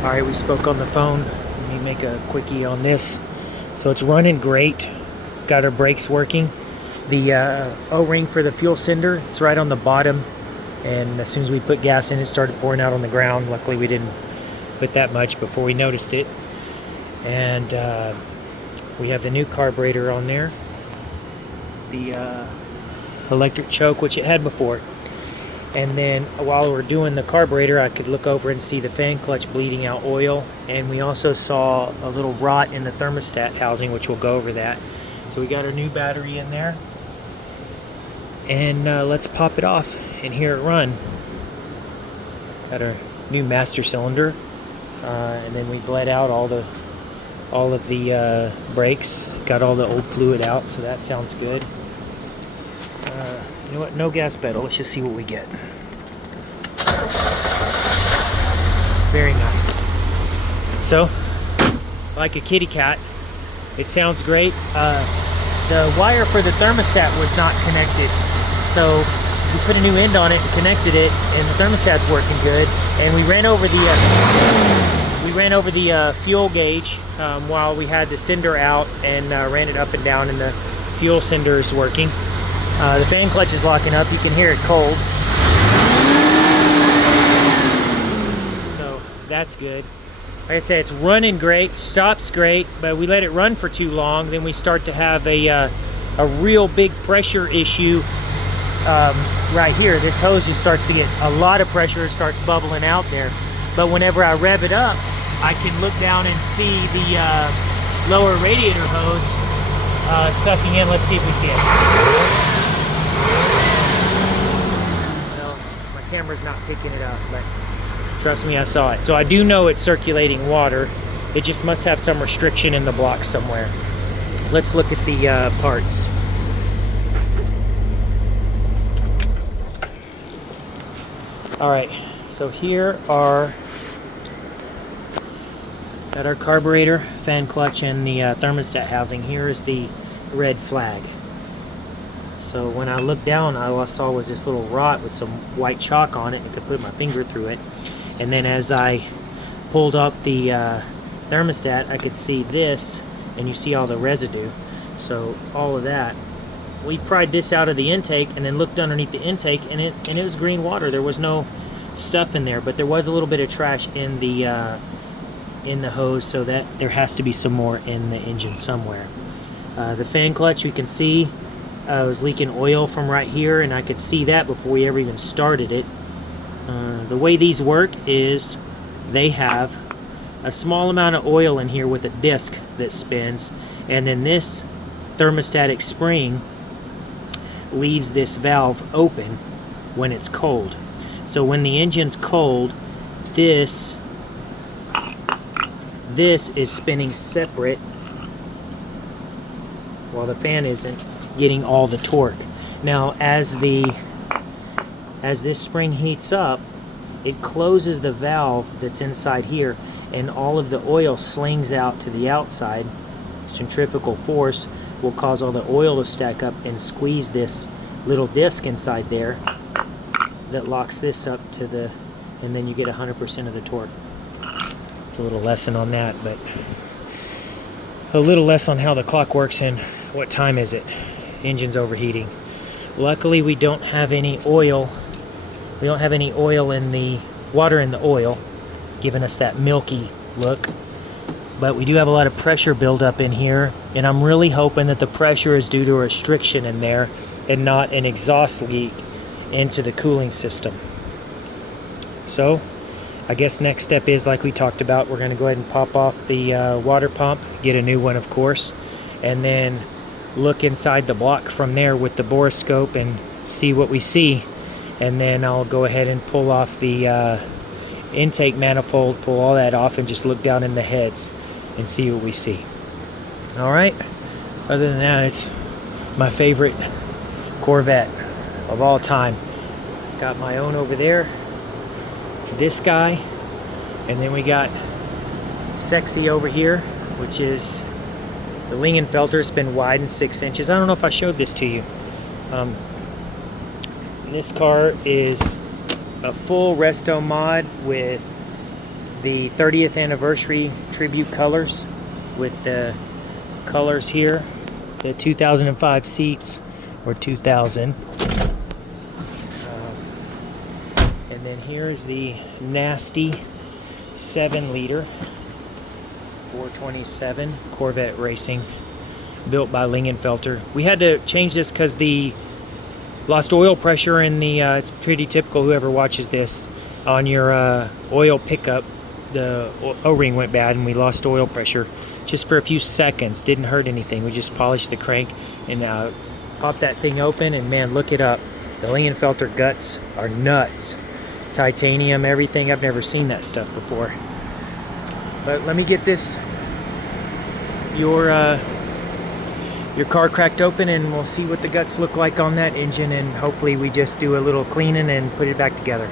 All right, we spoke on the phone. Let me make a quickie on this. So it's running great. Got our brakes working. The O-ring for the fuel sender, it's right on the bottom. And as soon as we put gas in, it started pouring out on the ground. Luckily, we didn't put that much before we noticed it. And we have the new carburetor on there. The electric choke, which it had before. And then while we're doing the carburetor, I could look over and see the fan clutch bleeding out oil. And we also saw a little rot in the thermostat housing, which we'll go over that. So we got our new battery in there. And let's pop it off and hear it run. Got our new master cylinder. And then we bled out all of the brakes. Got all the old fluid out, so that sounds good. You know what? No gas pedal. Let's just see what we get. Very nice. So, like a kitty cat, it sounds great. The wire for the thermostat was not connected, so we put a new end on it and connected it, and the thermostat's working good. And we ran over the fuel gauge while we had the sender out, and ran it up and down, and the fuel sender is working. The fan clutch is locking up. You can hear it cold. So that's good. Like I said, it's running great, stops great, but we let it run for too long. Then we start to have a real big pressure issue right here. This hose just starts to get a lot of pressure. It starts bubbling out there. But whenever I rev it up, I can look down and see the lower radiator hose sucking in. Let's see if we see it. Well, my camera's not picking it up, but trust me, I saw it. So I do know it's circulating water. It just must have some restriction in the block somewhere. Let's look at the parts. All right, so here are got our carburetor, fan clutch, and the thermostat housing. Here is the red flag. So when I looked down, all I saw was this little rot with some white chalk on it. I could put my finger through it. And then as I pulled up the thermostat, I could see this, and you see all the residue. So all of that. We pried this out of the intake and then looked underneath the intake, and it was green water. There was no stuff in there, but there was a little bit of trash in the hose, so that there has to be some more in the engine somewhere. The fan clutch, you can see it was leaking oil from right here, and I could see that before we ever even started it. The way these work is they have a small amount of oil in here with a disc that spins, and then this thermostatic spring leaves this valve open when it's cold. So when the engine's cold, this is spinning separate while the fan isn't getting all the torque. Now as this spring heats up, it closes the valve that's inside here, and all of the oil slings out to the outside. Centrifugal force will cause all the oil to stack up and squeeze this little disc inside there that locks this up to the, and then you get 100% of the torque. It's a little lesson on that, but a little less on how the clock works and what time is it. Engine's overheating. Luckily we don't have any oil. We don't have any oil in the water in the oil, giving us that milky look. But we do have a lot of pressure buildup in here, and I'm really hoping that the pressure is due to a restriction in there and not an exhaust leak into the cooling system. So I guess next step is, like we talked about, we're going to go ahead and pop off the water pump, get a new one of course, and then look inside the block from there with the borescope and see what we see. And then I'll go ahead and pull off the intake manifold, pull all that off, and just look down in the heads and see what we see. All right, other than that, it's my favorite Corvette of all time. Got my own over there, this guy, and then we got Sexy over here, which is the Lingenfelter's been widened 6 inches. I don't know if I showed this to you. This car is a full resto mod with the 30th anniversary tribute colors with the colors here, the 2005 seats, or 2000. And then here's the nasty 7-liter 427 Corvette Racing, built by Lingenfelter. We had to change this because the lost oil pressure in the, it's pretty typical, whoever watches this, on your oil pickup, the O-ring went bad and we lost oil pressure just for a few seconds. Didn't hurt anything. We just polished the crank and popped that thing open, and man, look it up. The Lingenfelter guts are nuts. Titanium, everything. I've never seen that stuff before. But let me get this, your car cracked open, and we'll see what the guts look like on that engine, and hopefully we just do a little cleaning and put it back together.